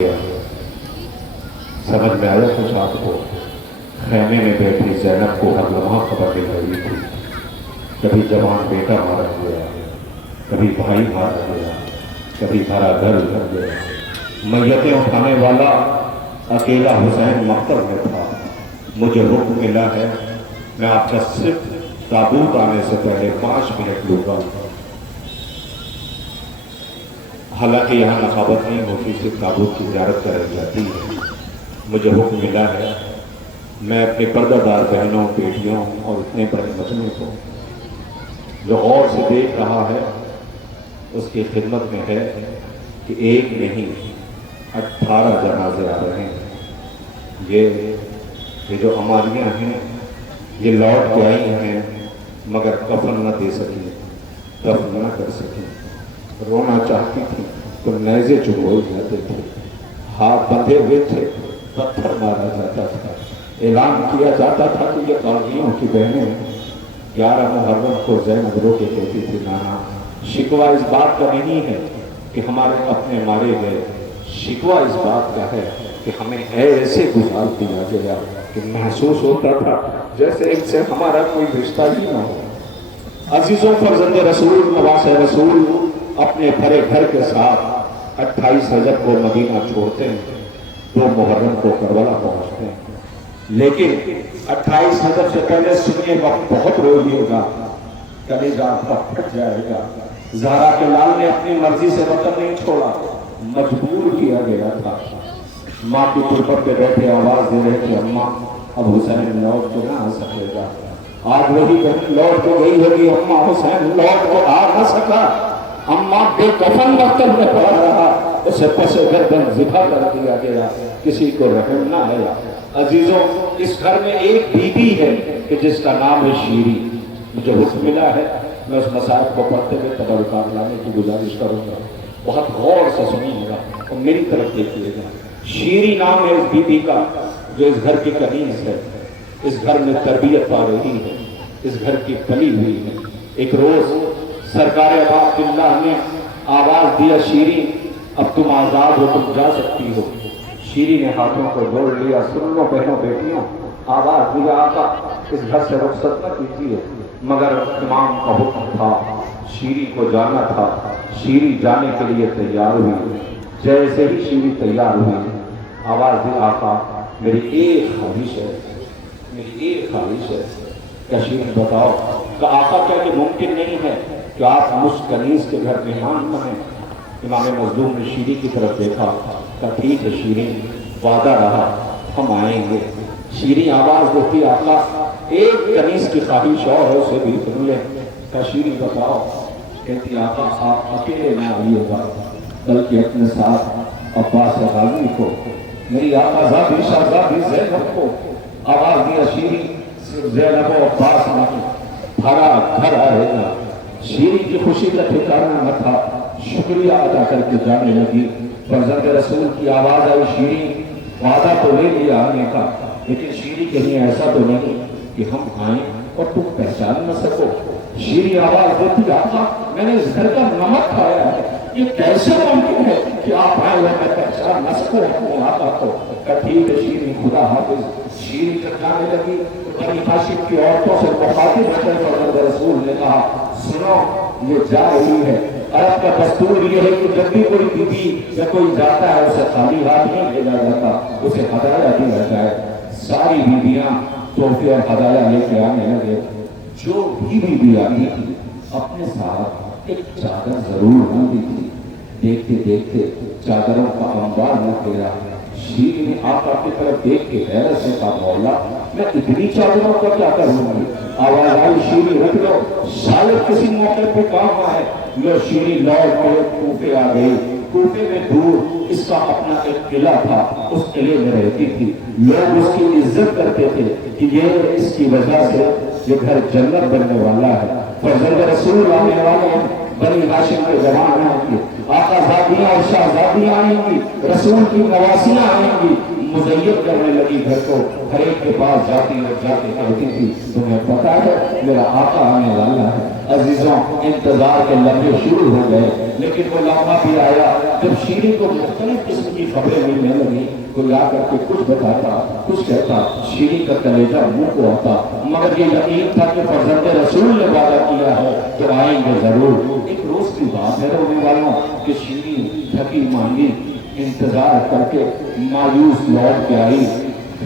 समझ में आया कुछ आपको? खैमे में बैठी ज़ैनब को हर लम्हा खबर मिल रही थी। कभी जवान बेटा मारा गया, कभी भाई मारा गया, कभी भरा घर उधर गया। मैयतें उठाने वाला अकेला हुसैन मक्तब में था। मुझे हुक्म मिला है, मैं आपका सिर्फ ताबूत आने से पहले 5 मिनट लूँगा। हालांकि यहाँ नखावत नहीं होती, सिर्फ ताबूत की ज़ियारत कराई जाती है। मुझे हुक्म मिला है, मैं अपने पर्दादार बहनों, बेटियों और इतने बड़े मजमे को जो गौर से देख रहा है उसकी खिदमत में है कि एक नहीं 18 जनाजे आ रहे हैं। ये जो अमानियाँ हैं ये लौट के आई हैं, मगर कफन न दे सकी, दफन न कर सकी। रोना चाहती थी तो नेज़े चुभोए जाते थे, हाथ बंधे हुए थे, पत्थर मारा जाता था। ऐलान किया जाता था कि ये कादियों की बहनें 11 मुहर्रम को ज़ैनब रो के कहती थी, नाना शिकवा इस बात का नहीं है कि हमारे अपने मारे गए, शिकवा इस बात का है कि हमें ऐसे गुजार दिया गया कि महसूस होता था जैसे इनसे हमारा कोई रिश्ता ही ना हो। अजीजों, फर्जंद रसूल, नवासे रसूल अपने भरे घर के साथ 28 रजब को मदीना छोड़ते हैं, 2 मुहर्रम को करबला पहुंचते हैं। लेकिन 28 रजब से पहले सुनिए, वक्त बहुत रोइएगा, कलेजा फट जाएगा। ज़हरा के लाल ने अपनी मर्जी से वतन नहीं छोड़ा, मजबूर किया गया था। माँ की तुरबत पे बैठे आवाज दे रहे थे, अम्मा अब हुसैन लौट तो ना आ सकेगा। आज वही बहन लौट तो गई होगी, अम्मा हुसैन लौट तो आ ना सका। अम्मा बेकफन मकतब में पड़ा रहा, उसे पसे गर्दन ज़िबा कर दिया गया, किसी को रहम ना आया। अजीजों, इस घर में एक बीबी है कि जिसका नाम है शीरी। मुझे हुक्म मिला है, मैं उस मसाइब को पढ़ते हुए तदरुकार लाने की गुजारिश करूंगा। बहुत गौर से सुनिएगा और मेरी तरफ देखिएगा। शीरी नाम है इस बीबी का, जो इस घर की कनीज है, इस घर में तरबियत पा रही है, इस घर की पली हुई है। एक रोज सरकार अब्दुल्लाह ने आवाज दिया, शीरी अब तुम आजाद हो, तुम जा सकती हो। शीरी ने हाथों को जोड़ लिया, सुन लो बहनों बेटियों, आवाज दिया, आका इस घर से रुखसत न कीजिए। मगर इमाम का हुक्म था, शीरी को जाना था। शीरी जाने के लिए तैयार हुई। जैसे ही शीरी तैयार हुई, आवाज दी, आका मेरी एक ख्वाहिश है, मेरी एक ख्वाहिश है। क्या शीरी बताओ? कि आका क्या कि मुमकिन नहीं है कि आप मुझ कनीज के घर मेहमान बने? इमाम मज़लूम ने शीरी की तरफ देखा, कहा ठीक है शीरी, वादा रहा, हम आएंगे। शीरी आवाज देती, आका एक कनीज की ख्वाहिश और है, उसे भी सुन ले। कहा शीरी बताओ? कहती, आका आप अकेले ना आइएगा, बल्कि अपने साथ अब्बास गाजी को, मेरी आकाज़ादी शहज़ादी ज़ैनब को। आवाज दिया, शीरी सिर्फ ज़ैनब और अब्बास नहीं, भरा घर आएगा। शीरी की खुशी का ठिकाना न था, शुक्रिया अदा करके जाने लगी। फर्जंद रसूल की आवाज आई, शीरी वादा तो ले लिया आने का, लेकिन शीरी कहीं ऐसा तो नहीं कि हम आए और तुम पहचान न सको। शीरी आवाज देती, आका मैंने इस घर का नमक खाया है, ये कैसे मुमकिन है कि आप आए और मैं पहचान न सकूं अपने आका को? ठीक है शीरी, खुदा हाफिज। शीरी जब जाने लगी तो बनी हाशिम की औरतों से मुखातिब होकर फर्जंद रसूल ने कहा, सुनो ये जा रही है। अरब का दस्तूर ये है कि जब भी कोई बीबी या कोई जाता है उसे खाली हाथ नहीं भेजा जाता, उसे हदाया दिया जाए। सारी बीबियां तोहफे और हदाया लेके आने लगे। जो भी बीबी आई थी अपने साथ एक चादर जरूर बांधी थी। देखते देखते चादरों का अंबार न फेरा। शीरी ने आका की तरफ देख के हैरत से कहा, मौला मैं इतनी चादरों का क्या करूंगी? आवाज आई, शीरी रुक लो, शायद किसी मौके पे काम आए। लो शीरी लौट के कूफे आ गई। कूफे में दूर इसका अपना एक किला था, उस किले में रहती थी। लोग उसकी इज्जत करते थे कि ये इसकी वजह से ये घर जन्नत बनने वाला है। फर्जंद रसूल आने वाले हैं, बनी हाशिम के जवान आएंगे, आकाज़ादियाँ और शाहज़ादियाँ आएंगी, रसूल की नवासियाँ आएंगी, مزین کرنے لگی گھر کو، ہر ایک کے پاس جاتی اور جاتی کہتی تھی تمہیں پتا ہے میرا آقا آنے والا ہے۔ عزیزوں انتظار کے لمحے شروع ہو گئے، لیکن وہ لمحہ بھی آیا جب شیریں کو مختلف قسم کی خبریں ملنے لگی۔ کوئی آ کر کے کچھ بتاتا، کچھ کہتا، شیریں کا کلیجہ منہ کو آتا، مگر یہ یقین تھا کہ فرزند رسول نے وعدہ کیا ہے تو آئیں گے ضرور۔ ایک روز کی بات ہے رونے والوں کہ شیریں تھکی مانگی انتظار کر کے مایوس لوٹ کے آئی۔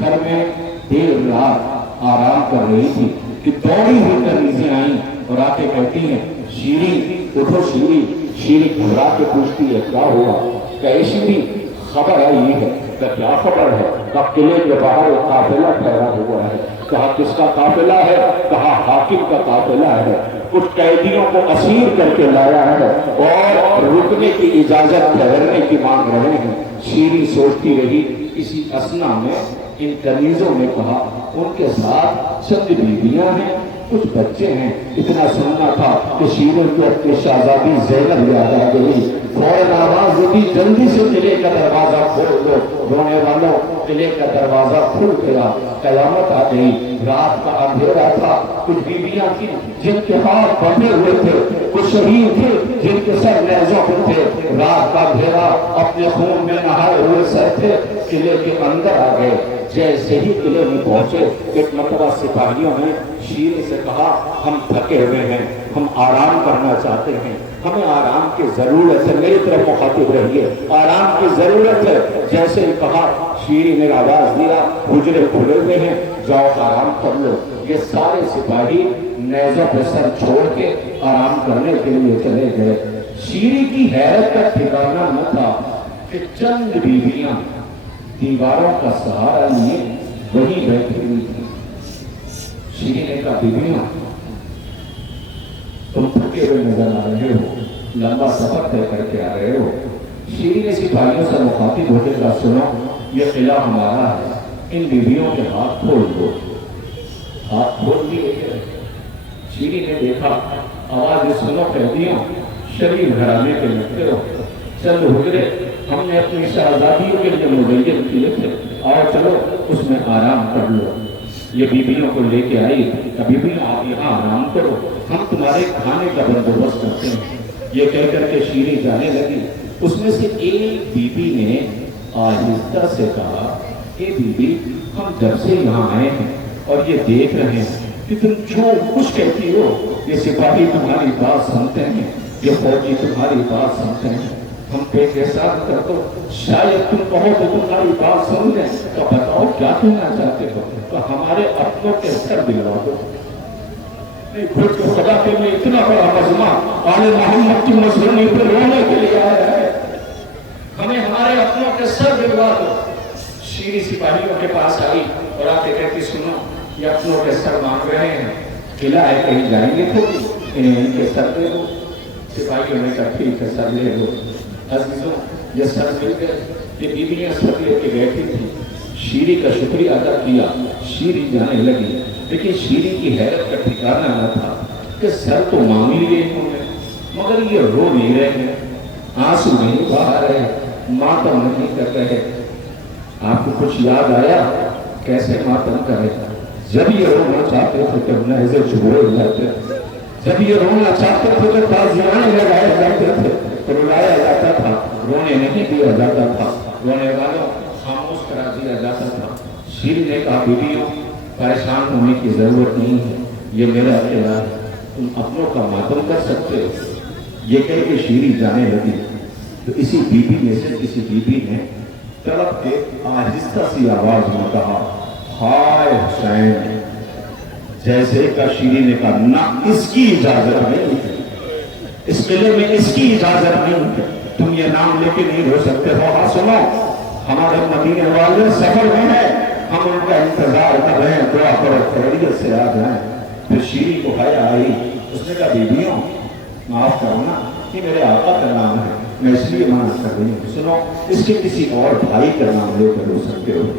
گھر میں دیر رات آرام کر رہی تھی کہ دوڑی ہوئی کنیزیں آئیں اور آ کے کہتی ہیں شیریں اٹھو شیریں۔ شیریں گھبرا کے پوچھتی ہے کیا ہوا؟ کہ شیریں خبر آئی ہے۔ کہ کیا خبر ہے؟ کہ قلعے کے باہر ایک قافلہ ٹھہرا ہوا ہے۔ کہا کس کا قافلہ ہے؟ کہا حاکم کا قافلہ ہے، کچھ قیدیوں کو اسیر کر کے لایا ہے اور رکنے کی اجازت ٹھہرنے کی مانگ رہے ہیں۔ شیریں سوچتی رہی۔ اسی اثنا میں ان کنیزوں نے کہا ان کے ساتھ چند بیویاں ہیں، کچھ بچے ہیں۔ اتنا سننا تھا کہ شیریں کو اپنی شہزادی زینب یاد آ گئی۔ فوراً آواز دی جلدی سے قلعے کا دروازہ کھول دو۔ رونے والوں قلعے کا دروازہ کھل گیا، قیامت آ گئی۔ رات کا اندھیرا تھا، کچھ بیویاں تھیں جن کے ہاتھ بندھے ہوئے تھے، کچھ شہید تھے جن کے سر نیزوں پر تھے۔ رات کا اندھیرا اپنے خون میں نہائے ہوئے سر تھے، قلعے کے اندر آ گئے۔ جیسے ہی قلعے میں پہنچے ایک مرتبہ سپاہیوں نے شیریں سے کہا ہم تھکے ہوئے ہیں، ہم آرام کرنا چاہتے ہیں، ہمیں آرام کی ضرورت ہے۔ میری طرف مخاطب رہیے، آرام کی ضرورت ہے۔ جیسے ہی کہا شیریں نے آواز دیا حجرے کھلے ہوئے ہیں، جاؤ آرام کر لو۔ یہ سارے سپاہی نیزوں پہ سر چھوڑ کے آرام کرنے کے لیے چلے گئے۔ شیریں کی حیرت کا ٹھکانہ نہ تھا کہ چند بیویاں دیواروں کا سہارا لیے وہیں بیٹھی ہوئی تھی۔ شیریں نے کہا بیویاں تم تھکے ہوئے نظر آ رہے ہو، لمبا سفر طے کر کے آ رہے ہو۔ شیریں نے سپاہیوں سے مخاطب ہو کے کہا سنو یہ قلعہ ہمارا ہے، ان بیویوں کے ہاتھ کھول دو۔ ہاتھ کھول دیے گئے۔ شیریں نے دیکھا آواز سنو قیدیوں، شریف گھرانے کے لگتے ہو، چند حجرے ہم نے اپنی شہزادیوں کے لیے مزین کیے تھے، اور چلو اس میں آرام کر لو۔ یہ بیویوں کو لے کے آئی، بیویاں آپ یہاں آرام کرو، ہم تمہارے کھانے کا بندوبست کرتے ہیں۔ یہ کہہ کر کے شیریں جانے لگی۔ اس میں سے ایک بیوی نے آہستہ سے کہا کہ بیوی ہم جب سے یہاں آئے ہیں اور یہ دیکھ رہے ہیں کہ تم جو کچھ کہتی ہو یہ سپاہی تمہاری بات سنتے ہیں، یہ فوجی تمہاری بات سنتے ہیں، ہم پہ احساس کر دو، شاید تم کہو تو تمہاری بات سن لیں، تو بتاؤ کیا کہنا چاہتے ہو؟ تو ہمارے اپنوں کے سر دلوا دو۔ خود کو خدا کے لیے اتنا بڑا مجمع آل محمد کی مظلومی پر رونے کے لیے آیا ہے، ہمیں ہمارے اپنوں کے سر دلوا دو۔ شیریں سپاہیوں کے پاس آئی اور آ کے کہتی سنو یہ اپنوں کے سر مانگ رہے ہیں، قلعہ ہے کہیں جائیں گے خود، انہیں ان کے سر دے دو۔ سپاہیوں نے کہا ٹھیک ہے سر لے دو۔ عزیزوں یہ سر مل گئے، یہ بیویاں سر لے کے بیٹھی تھی۔ شیریں کا شکریہ ادا کیا، شیریں جانے لگی، لیکن شیریں کی حیرت کا ٹھکانہ نہ تھا کہ سر تو مانگ لیے انہوں نے، مگر یہ رو نہیں رہے ہیں، آنسو نہیں بہا رہے، ماتم نہیں کر رہے۔ آپ کو کچھ یاد آیا کیسے ماتم کرے؟ جب یہ رونا چاہتے تھے تو نیزے چھوڑے جاتے تھے، جب یہ رونا چاہتے تھے تو تازیانے لگائے جاتے تھے، تو رلایا جاتا تھا، رونے نہیں دیا جاتا تھا، رونے والوں خاموش کرا دیا جاتا تھا۔ شیریں نے کہا بیویوں پریشان ہونے کی ضرورت نہیں ہے، یہ میرا اختیار ہے، تم اپنوں کا ماتم کر سکتے ہو۔ یہ کہہ کے شیریں جانے لگی تو اسی بیوی میں سے کسی بیوی نے طرف کے آہستہ سی آواز میں کہا ہائے حسین۔ جیسے کہ شیریں نے کہا نہ اس کی اجازت نہیں ہے، اس قلعے میں اس کی اجازت نہیں ہے، تم یہ نام لے کے نہیں رو سکتے ہو۔ ہاں سنو ہمارے مدینے والے سفر میں ہیں، ہم ان کا انتظار کر رہے ہیں، دعا کرو خیریت سے آ جائیں۔ پھر شیریں کو حیا آئی، اس نے کہا بیویوں معاف کرنا، یہ میرے آقا کا نام ہے، میں اس لیے منع کر رہی ہوں، سنو اس کے کسی اور بھائی کا نام لے کر رو سکتے ہو۔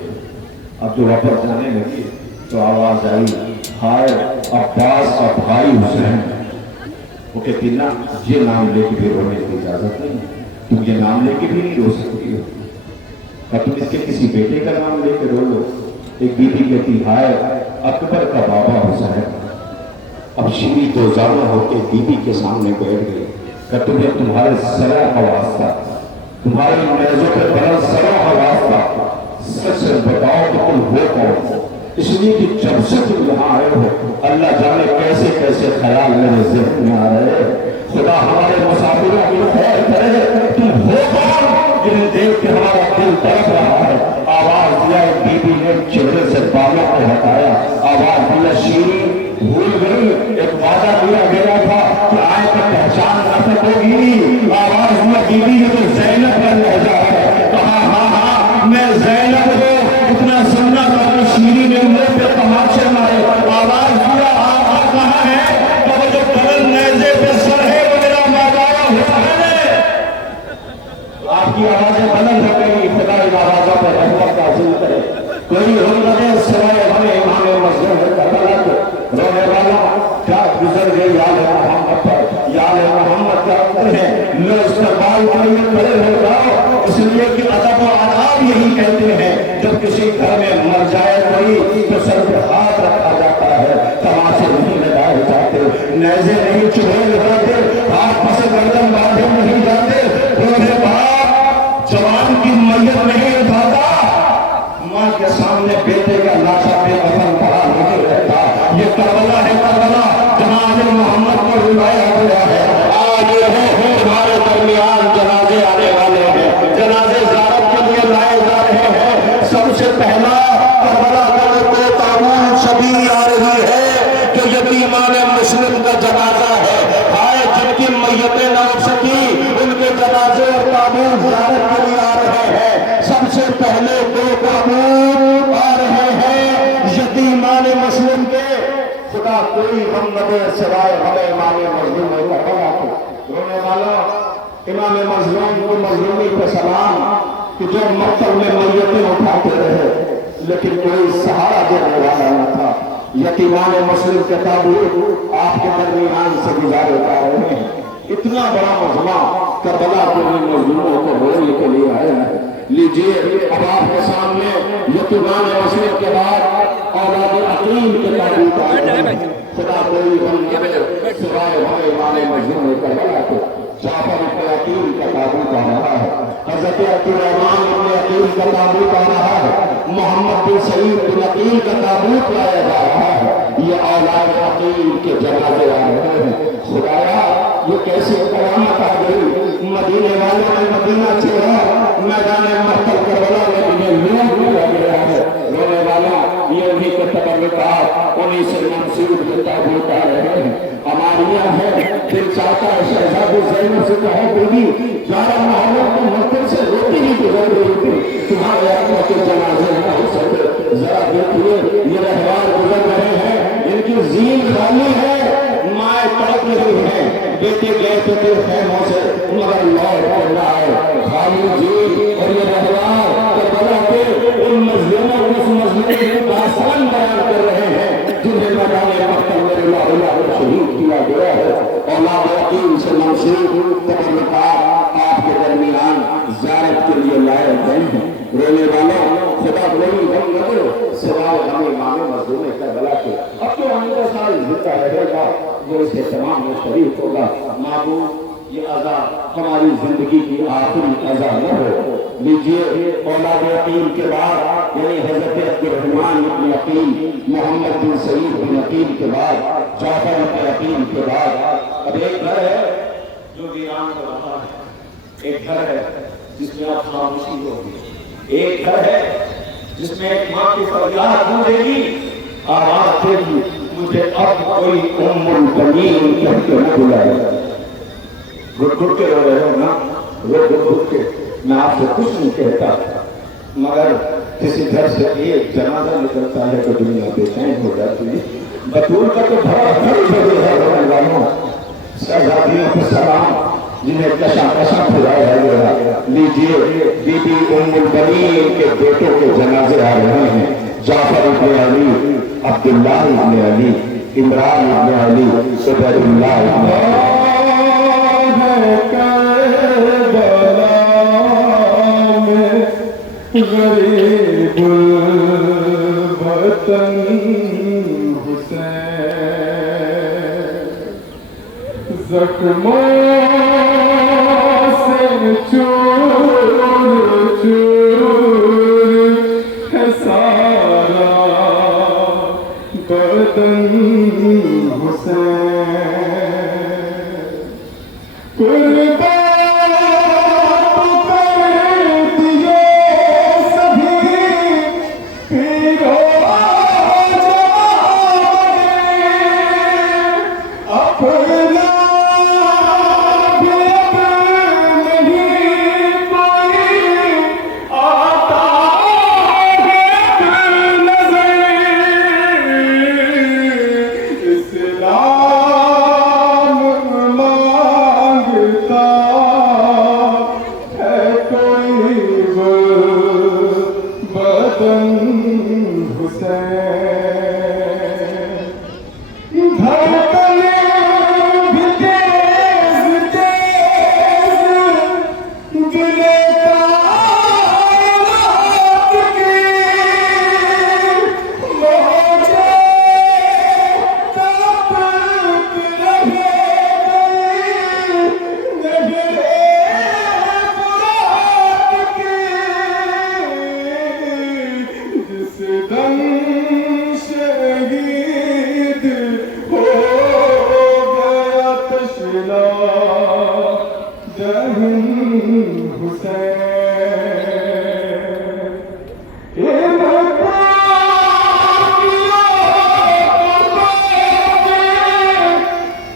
اب جو واپس جانے لگی تو آواز آئی ہائے عباس کا بھائی حسین۔ وہ کہتی نا یہ نام لے کے بھی رونے کی اجازت نہیں، تم یہ نام لے کے بھی نہیں رو سکتی ہو۔ और तुम इसके किसी बेटे का नाम लेकर रो लो। एक बीबी कहती हाय अकबर का बाबा हुसैन। अब शीरी दो जाना होके बीबी के सामने बैठ गई कि तुम्हें तुम्हारे सरा का वास्ता, तुम्हारे नेज़ों पे बड़ा सरा का वास्ता, सच बताओ कि तुम हो कौन। इसलिए कि जब से तुम यहाँ आए हो अल्लाह जाने कैसे कैसे ख्याल मेरे ज़हन में आ रहे हैं। खुदा हमारे मुसाफिरों की खैर करे। तुम हो कौन जिन्हें देख के हमारा दिल तड़प रहा है। आवाज दिया एक बीबी ने चेहरे से बालों को हटाया। आवाज दिया शीरी भूल गई एक वादा दिया गया था कि आए पर पहचान न सकोगी। आवाज दिया बीबी ने तो ज़ैनब का लहजा है। कहा हाँ हाँ मैं ज़ैनब हूँ। इतना सुनना था कि शीरी ने मुंह पे तमाचे मारे। आवाज दिया आका कहाँ है। तो वो जो बुलंद नेज़े पे सर है वो मेरा मौलाना हुसैन है। आपकी आवाजें बुलंद हो गई। खुदा इन आवाजों पर रहमत नाज़िल करे। कोई हुक्म दे सिवाय हमें इमाम मज़लूम करबला के रोने वाला क्या गुजर गई याद मोहम्मद पर। याद मोहम्मद करते हैं लो इस्तेमाल के लिए खड़े हो जाओ। इसलिए कि अदब और आदाब यही कहते हैं जब किसी घर में मर जाए कोई तो सर पे हाथ रखा जाता है। तमाशे नहीं लगाए जाते, नेज़े नहीं चुभे जाते, हाथ पसे गर्दन बांधे नहीं जाते, बूढ़े बाप जवान की मैयत नहीं उठाता, माँ के सामने बेटे का लाशा पे वतन पड़ा नहीं रहता। ये करबला है करबला जहाँ आज मोहम्मद को रुलाया गया है। आज तुम्हारे दरमियान जनाजे आने वाले हैं। जनाजे ज़ियारत के लिए लाए जा रहे हैं। सबसे पहला करबला का जो ताबूत शबीर आ रही है जो यतीमान मुस्लिम का जनाजा है। हाय जिनकी मैयतें न उठ सकी उनके जनाजे और ताबूत ज़ियारत के लिए आ रहे हैं। सबसे पहले दो ताबूत आ रहे हैं यतीमान मुस्लिम के। खुदा कोई हम न दे सिवाय हमें इमाम मज़लूम का बना के रोने वाला इमाम मज़लूम को मज़लूमी पे सलाम कि जो मक्तब में मैयतें उठाते रहे लेकिन कोई सहारा देने वाला न था। यतीमान मुस्लिम के ताबूत आपके दरमियान से गुजारे जा रहे हैं। इतना बड़ा मजमा करबला के मज़लूमों को रोने के लिए आया है। लीजिए अब आपके सामने यतीमान मुस्लिम के बाद औलाद अकील के ताबूत आए हैं। खुदा कोई हम न दे सिवाय हमें इमाम मज़लूम करबला के। जाफर इब्न अकील का ताबूत आ रहा है। हज़रत अब्दुर्रहमान इब्न अकील का ताबूत आ रहा है। मोहम्मद बिन सईद बिन अकील का ताबूत लाया जा रहा है। ये औलाद अकील के जनाजे आ रहे हैं। खुदाया ये कैसी कयामत आ गई। मदीने वालों ने मदीना छोड़ा, मैदान मक्तल करबला में इन्हें लूट लिया गया है। रोने वाला ये उन्हीं के तबर्रुकात उन्हीं से मंसूब के ताबूत आ रहे हैं। अमारिया है दिल चाहता है शहजादी ज़ैनब से कहो बीबी 11 मुहर्रम को मस्जिद से रोटी नहीं गुजर रही थी तुम्हारे आत्मा के जनाजे न हो सके। जरा देखिए ये रहवार गुजर रहे हैं इनकी ज़ीन खाली है, माए तड़प रही है। बेटे गए तो थे खैमों से मगर लौट कर न आए। खाली जी और ये रहवार करबला के उन मज़लूमों को उस मज़लूम की दास्तान बयान कर रहे हैं जिन्हें मैदान मक्तल में शहीद किया गया है। औलाद अकील से मंसूब तबर्रुकात आपके दरमियान ज़ियारत के लिए लाए गए हैं। रोने वालों खुदा कोई हम न दे सिवाय हमें इमाम मज़लूम करबला के। अब तो आइंदा साल जिंदा रहेगा वो इस तमाम में शरीक होगा। माबूद ये अज़ा हमारी जिंदगी की आखिरी अज़ा न हो। लीजिए औलाद अकील के बाद यानी हज़रत अब्दुर्रहमान इब्न अकील मोहम्मद बिन सईद बिन अकील के बाद जाफर इब्न अकील के बाद अब एक घर है जो वीरान हो रहा है। एक घर है जिसमें अब खामोशी होगी। एक घर है जिसमें एक माँ की फरियाद गूंजेगी, आवाज देगी मुझे अब कोई उम्मुल बनीन कह के न बुलाए। घुट घुट के रो रहे हो ना, रो घुट घुट के। मैं आपसे कुछ नहीं कहता मगर किसी घर से एक जनाजा निकलता है तो दुनिया बेचैन हो जाती है। बतूल का तो भरा घर लगे है रोने वालों। शहजादियों को सलाम जिन्हें कशा कशा खुलाया गया। लीजिए बीबी उम्मुल बनीन के बेटों के जनाजे आ रहे हैं। जाफर इब्न अली, अब्दुल्लाह इब्न अली, इमरान इब्न अली, उबैदुल्लाह इब्न अली। غریب الوطن حسین زخموں سے چور چور ہے سارا بدن حسین قربان کر دیے سبھی پیرو اپنا بھی اب نہیں کوئی آتا ہے نظر اسلام مانگتا ہے کوئی بدن حسین دھڑکنے بھی تیز تیز دلے کائنات کی موجیں تڑپ رہے نظرے فرات کی جس دم شہید ہو گیا تشلا دہن حسین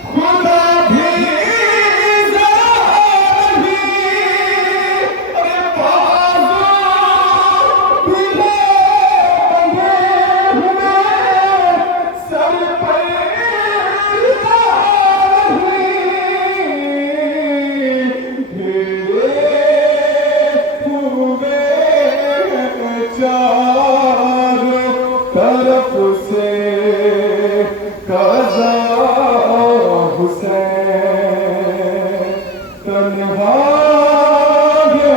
خدا بھی ذرا نہیں بازو بھی بندھے ہوئے سر پر چاروں طرف سے قضا حسین تنہا ہے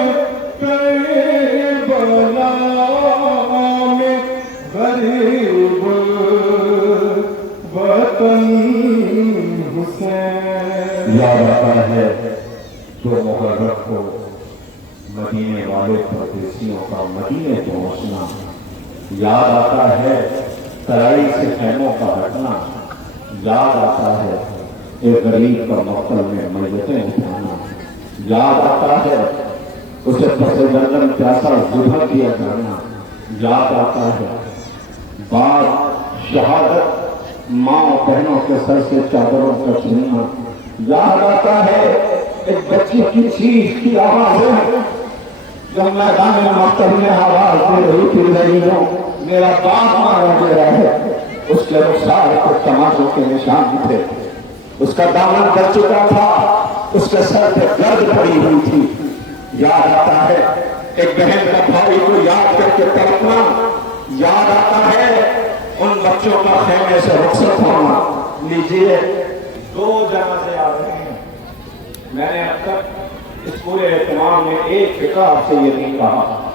کربلا میں غریب الوطن حسین یاد آتا ہے جو محرم کو مدینے والے پردیسیوں کا مدینے پہنچنا، یاد آتا ہے ترائی سے خیموں کا ہٹنا، یاد آتا ہے ایک غریب کا مقتل میں میتیں اٹھانا، یاد آتا ہے اسے پس گردن پیاسا ذبح کیا جانا، یاد آتا ہے بعد شہادت ماں و بہنوں کے سر سے چادروں کا چھیننا، یاد آتا ہے ایک بچی کی چیخ کی آوازیں جب میدان مقتل میں آواز دے رہی تھی زینوں میرا باپ مارا گیا ہے، اس کے رخسار پر تماشوں کے نشان تھے، اس کا دامن بچ چکا تھا، اس کے سر پہ گرد پڑی ہوئی تھی، یاد آتا ہے ایک بہن کا بھائی کو یاد کر کے تڑپنا، یاد آتا ہے ان بچوں کا خیمے سے رخصت ہونا۔ لیجئے دو جنازے آ رہے ہیں، میں نے اب تک اس پورے اہتمام میں ایک خطاب سے یہ نہیں کہا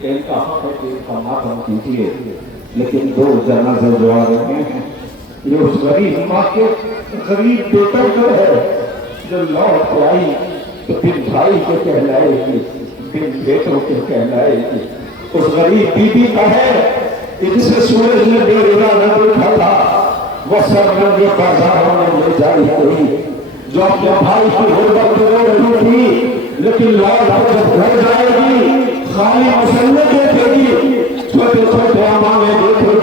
کہ ان کا حق ہے کہ ان کا ماتم کیجیے، لیکن دو جنازے جو آ رہے ہیں یہ اس غریب ماں کے غریب بیٹا جو ہے جو لوٹ کے آئی تو بن بھائی کے کہلائے گی، بن بیٹوں کے کہلائے گی، اس غریب بی بی کا ہے کہ جسے سورج نے بے رضا نہ دیکھا تھا، وہ سر رنگ بازاروں میں لے جائی گئی، جو اپنے بھائی کی غربت میں رو رہی تھی، لیکن لوٹ کر جب گھر جائے گی خالی مسلح دیکھے گی، چھوٹے چھوٹے امامے دیکھے